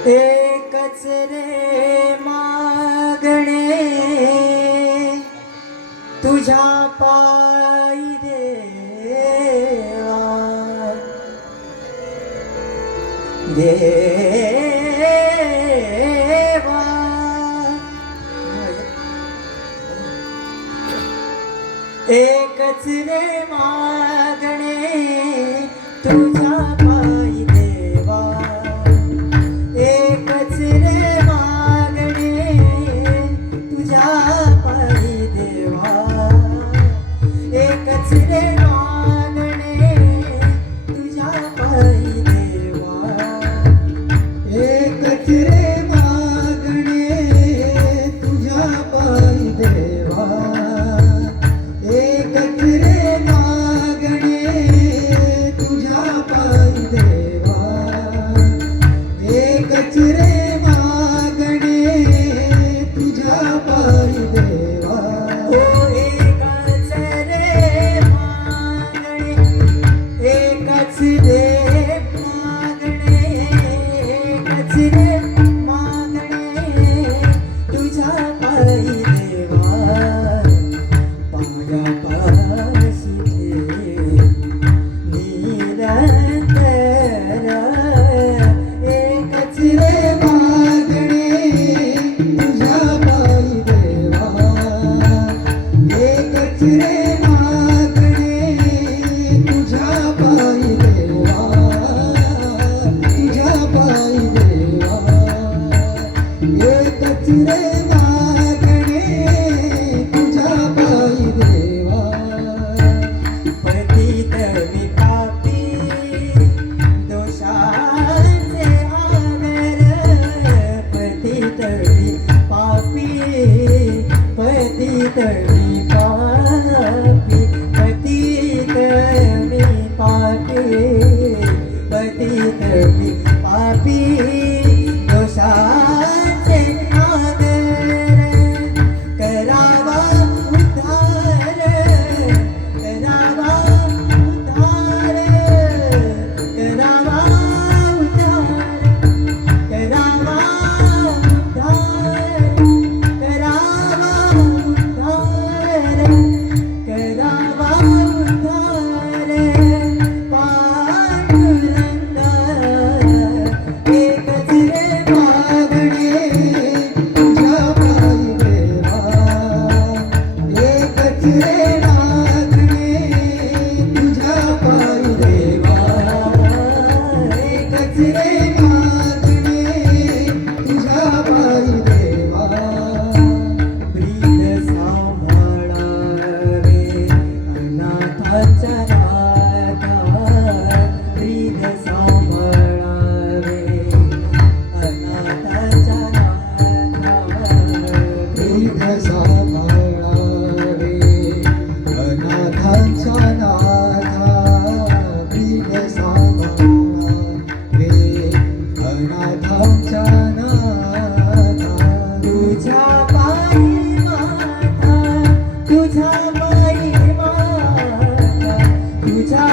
एकच रे मागणे तुझ्या पायी देवा, देवा एकच रे मागणे तुझ्या पायी देवा, एकच रे मागणे तुझ्या पायी देवा, एकच रे मागणे तुझ्या पायी देवा, एकच रे मागणे तुझ्या पायी देवा, एकच रे मागणे तुझ्या पायी देवा, एकच रे मागणे तुझ्या पायी देवा, ओ एकच रे मागणे, एकच रे मागणे, एकच रे मागणे तुझ्या पायी देवा, पाया पाशी निरंतर एकच रे मागणे तुझ्या पायी देवा, एकच रे मागणे तुझ्या पायी देवा, तुझ्या पायी देवा, एकच रे मागणे तुझ्या पायी देवा, पतित मी पापी दोषांचे आगर, पतित मी पापी, पतित मी पापी, पतित मी पापी, पतित मी पापी दोषांचे आगर, करावा उद्धार, करावा उद्धार, करावा उद्धार, करावा उद्धार, करावा उद्धार, करावा उद्धार, पांडुरंगा एकच रे मागणे तुझ्या पायी देवा, एकच रे मागणे तुझ्या पायी देवा, एकच रे मागणे तुझ्या पायी देवा, प्रीत सांभाळावे अनाथाच्या नाथा, प्रीत सांभाळावे अनाथाच्या नाथा, प्रीत सांभाळावे अनाथाच्या नाथा, प्रीत सांभाळावे अनाथाच्या नाथा, तुझ्या पायी माता, तुझ्या पायी माता, तुझ्या